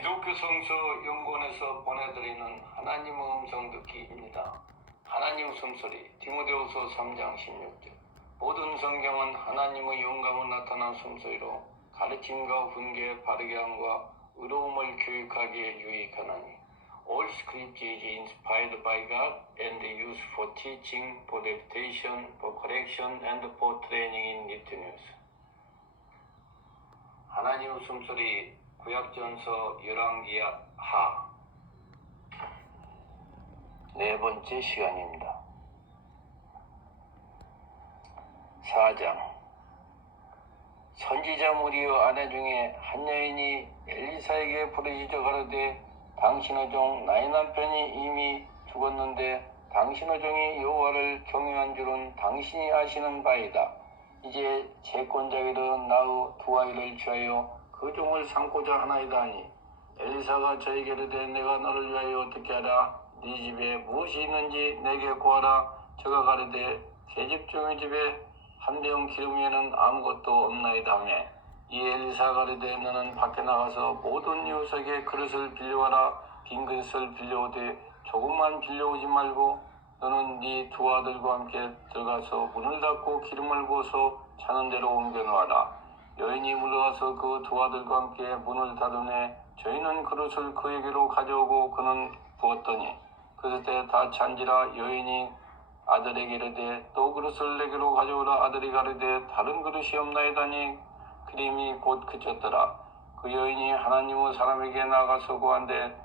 기독교 성서 연구원에서 보내드리는 하나님의 음성 듣기입니다. 하나님 숨소리 디모데후서 3장 16절 모든 성경은 하나님의 영감을 나타난 숨소리로 가르침과 훈계 바르게 함과 의로움을 교육하기에 유익하나니 All scripture is inspired by God and used for teaching, for edification, for correction, and for training in righteousness. 하나님의 숨소리 구약전서 열왕기야 하. 네 번째 시간입니다. 4장 선지자 무리의 아내 중에 한 여인이 엘리사에게 부르짖어 가로되 당신의 종 나의 남편이 이미 죽었는데 당신의 종이 여호와를 경외한 줄은 당신이 아시는 바이다. 이제 채권자기로 나의 두 아이를 취하여 그 종을 삼고자 하나이다 하니 엘리사가 저에게 이르되 내가 너를 위하여 어떻게 하라 네 집에 무엇이 있는지 내게 구하라. 저가 가르되 계집 중의 집에 한 병 기름에는 아무것도 없나이다 하며 이 엘리사 가르되 너는 밖에 나가서 모든 이웃에게 그릇을 빌려와라. 빈 그릇을 빌려오되 조금만 빌려오지 말고 너는 네 두 아들과 함께 들어가서 문을 닫고 기름을 부어서 자는 대로 옮겨 놓아라 여인이 물러와서 그 두 아들과 함께 문을 닫으매 저희는 그릇을 그에게로 가져오고 그는 부었더니 그릇에 다 찬지라 여인이 아들에게 이르되 또 그릇을 내게로 가져오라 아들이 가르되 다른 그릇이 없나이다니 그림이 곧 그쳤더라. 그 여인이 하나님의 사람에게 나가서 구한데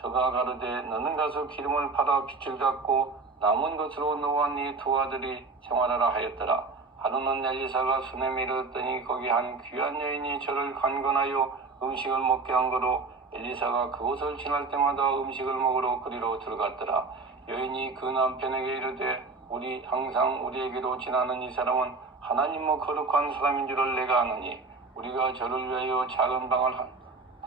저가 가르되 너는 가서 기름을 팔아 빛을 닫고 남은 것으로 너와 네 두 아들이 생활하라 하였더라 하루는 엘리사가 수넴에 이르렀더니 거기 한 귀한 여인이 저를 관건하여 음식을 먹게 한 거로 엘리사가 그곳을 지날 때마다 음식을 먹으러 그리로 들어갔더라. 여인이 그 남편에게 이르되 우리 항상 우리에게로 지나는 이 사람은 하나님의 거룩한 사람인 줄을 내가 아느니 우리가 저를 위하여 작은 방을 한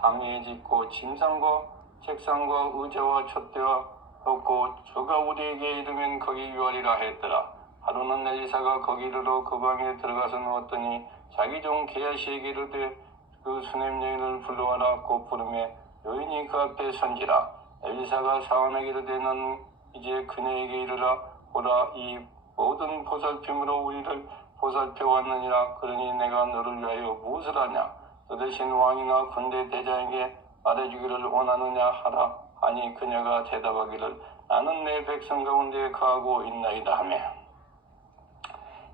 방에 짓고 침상과 책상과 의자와 촛대와 놓고 저가 우리에게 이르면 거기 유하리라 했더라 하루는 엘리사가 거기 이르러 그 방에 들어가서 누웠더니 자기 종 게하시에게 이르되 그 수냄 여인을 불러와라 곧 부르매 여인이 그 앞에 선지라. 엘리사가 사원에게 이르되 너는 이제 그녀에게 이르라. 보라 이 모든 보살핌으로 우리를 보살펴 왔느니라. 그러니 내가 너를 위하여 무엇을 하냐? 너 대신 왕이나 군대 대장에게 말해주기를 원하느냐 하라. 아니 그녀가 대답하기를 나는 내 백성 가운데 거하고 있나이다 하며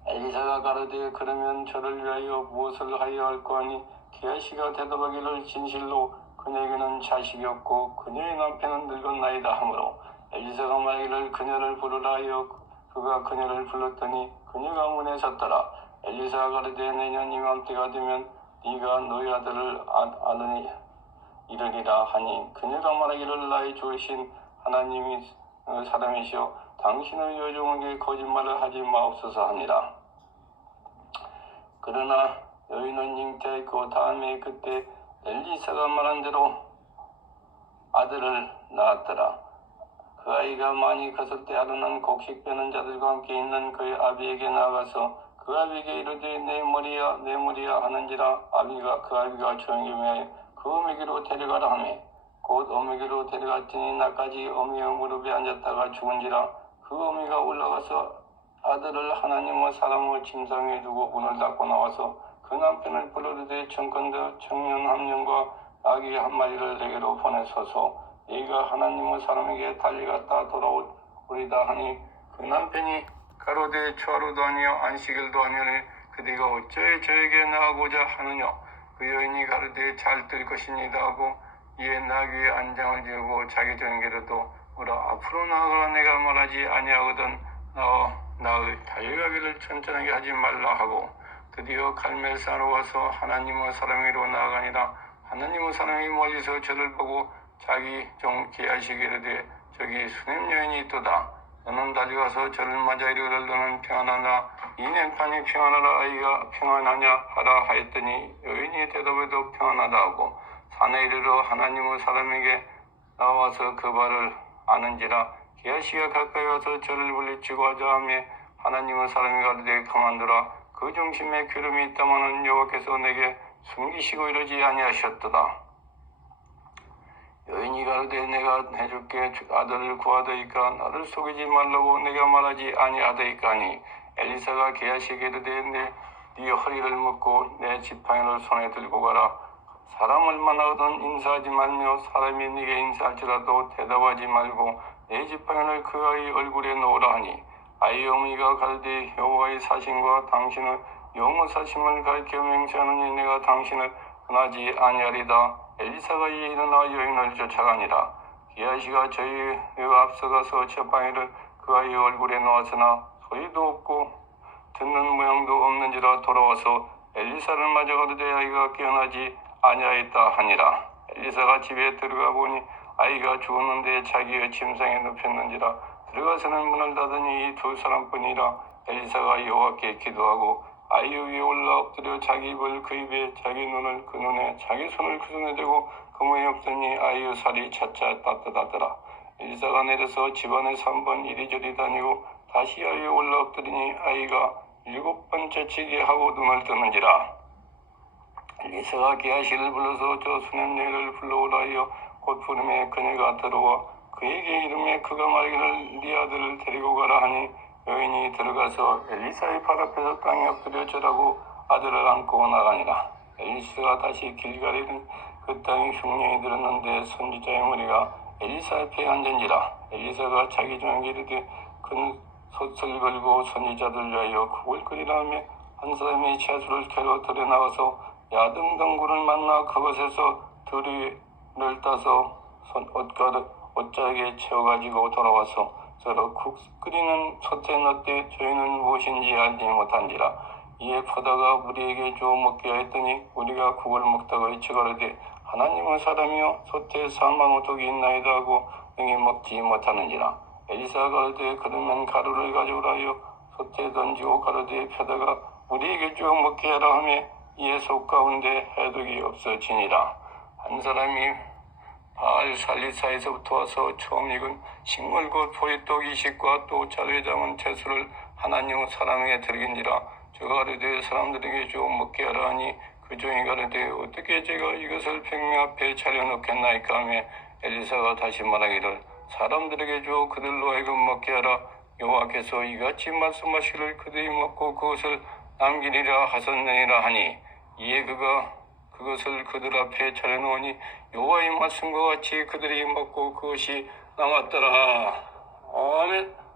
엘리사가 가로되 그러면 저를 위하여 무엇을 하여 할거 하니 기아씨가 대답하기를 진실로 그녀에게는 자식이 없고 그녀의 남편은 늙었나이다 하므로 엘리사가 말하기를 그녀를 부르라 하여 그가 그녀를 불렀더니 그녀가 문에 섰더라. 엘리사가 가로되 내년 이맘때가 되면 네가 너희 아들을 아, 아느니 이르리라 하니 그녀가 말하기를 나의 주신 하나님이 어, 사람이시오 당신의 여종에게 거짓말을 하지 마옵소서 하니라 그러나 여인은 잉태했고 다음에 그때 엘리사가 말한 대로 아들을 낳았더라. 그 아이가 많이 컸을 때 하루는 곡식 빼는 자들과 함께 있는 그의 아비에게 나가서 그 아비에게 이르되 내 머리야 내 머리야 하는지라 아비가 그 아비가 조용히 매그 어미기로 데려가라 하며 곧 어미기로 데려갔더니 나까지 어미의 무릎에 앉았다가 죽은지라 그 어미가 올라가서 아들을 하나님의 사람의 침상에 두고 문을 닫고 나와서 그 남편을 부르되 청컨대 청년 한 명과 아기 한 마리를 내게로 보내소서. 네가 하나님의 사람에게 달려갔다 돌아오리다 하니 그 남편이 가로되 초하루도 아니요 안식일도 아니오니 그대가 어찌 저에게 나가고자 하느냐? 그 여인이 가로되 잘 뜰 것이니다 하고 이에 나귀에 안장을 지우고 자기 전개로도 오라. 앞으로 나아가라 내가 말하지 아니하거든. 나와 나의 달려가기를 천천하게 하지 말라 하고 드디어 갈멜산으로 와서 하나님의 사람이로 나아가니라. 하나님의 사람이 멀리서 저를 보고 자기 종 계하시기를 저기 수냄 여인이 있도다. 너는 달려가서 저를 맞아 이르기를 너는 평안하나? 이 냉판이 평안하라 아이가 평안하냐 하라 하였더니 여인이 대답해도 평안하다 하고 산에 이르러 하나님의 사람에게 나와서 그 말을 아는지라 게하시가 가까이 와서 저를 물리치고 하자 하며 하나님의 사람이 가르되 그만두라. 그 중심에 기름이 있다마는 여호와께서 내게 숨기시고 이러지 아니하셨도다. 여인이 가로되 내가 해줄게. 주- 아들을 구하더이까. 나를 속이지 말라고 내가 말하지 아니하더이까 하니. 엘리사가 게하시게 이르되 내 네 허리를 묶고 내 지팡이를 손에 들고 가라. 사람을 만나거든 인사하지 말며 사람이 네게 인사할지라도 대답하지 말고 내 지팡이를 그 아이 얼굴에 놓으라 하니 아이 어머니가 가르되 여호와의 사심과 당신의 영어 사심을 가르쳐 맹세하느니 내가 당신을 떠나지 아니하리다. 엘리사가 이에 일어나 여인을 쫓아가니라. 기아시가 저희가 앞서가서 지팡이를 그 아이 얼굴에 놓았으나 소리도 없고 듣는 모양도 없는지라 돌아와서 엘리사를 맞아 가르되 아이가 깨어나지 아니하였다 하니라. 엘리사가 집에 들어가 보니 아이가 죽었는데 자기의 침상에 눕혔는지라 들어가서는 문을 닫으니 이 두 사람뿐이라 엘리사가 여호와께 기도하고 아이 위에 올라 엎드려 자기 입을 그 입에 자기 눈을 그 눈에 자기 손을 그 손에 대고 그 모에 없더니 아이의 살이 차차 따뜻하더라. 엘리사가 내려서 집안에서 한번 이리저리 다니고 다시 아이에 올라 엎드리니 아이가 일곱 번째 치게 하고 눈을 뜨는지라. 엘리사가 게하시를 불러서 저 수냄내를 불러오라 하여 곧 부름에 그녀가 들어와 그에게 이름에 그가 말기를 네 아들을 데리고 가라 하니 여인이 들어가서 엘리사의 발 앞에서 땅에 엎드려 절하고 아들을 안고 나가니라. 엘리사가 다시 길가리는 그 땅에 흉년이 들었는데 선지자의 머리가 엘리사 앞에 앉은지라. 엘리사가 자기 종에게 이르되 큰 솥을 걸고 선지자들 위하여 국을 끓이라 하며 한 사람이 채소를 캐러 들여 나가서 야등 덩굴을 만나 그것에서 들이 를 따서 손 옷가루 옷자락에 채워가지고 돌아와서 서로 국 끓이는 솥에 넣되 저희는 무엇인지 알지 못한지라 이에 포다가 우리에게 주어 먹게 하였더니 우리가 국을 먹다가 이치가로되 하나님의 사람이여 솥에 사망 오독이 있나이다 하고 능히 먹지 못하는지라. 엘리사가 가로되 그러면 가루를 가져오라 하여 솥에 던지고 가로되 펴다가 우리에게 주어 먹게 하라 하며 이에 속 가운데 해독이 없어지니라. 한 사람이 바 알 살리사에서부터 와서 처음 익은 식물 곧 보리떡 이식과 또 담은 채소를 하나님 사람에게 드리긴지라 저가 가르되 사람들에게 주어 먹게 하라 하니 그 종이 가르되 어떻게 제가 이것을 백명 앞에 차려놓겠나이까 하며 엘리사가 다시 말하기를 사람들에게 주어 그들로 하여금 먹게 하라. 여호와께서 이같이 말씀하시를 그들이 먹고 그것을 남기리라 하셨느니라 하니 이에 그가 그것을 그들 앞에 차려놓으니 여호와의 말씀과 같이 그들이 먹고 그것이 남았더라. 아멘.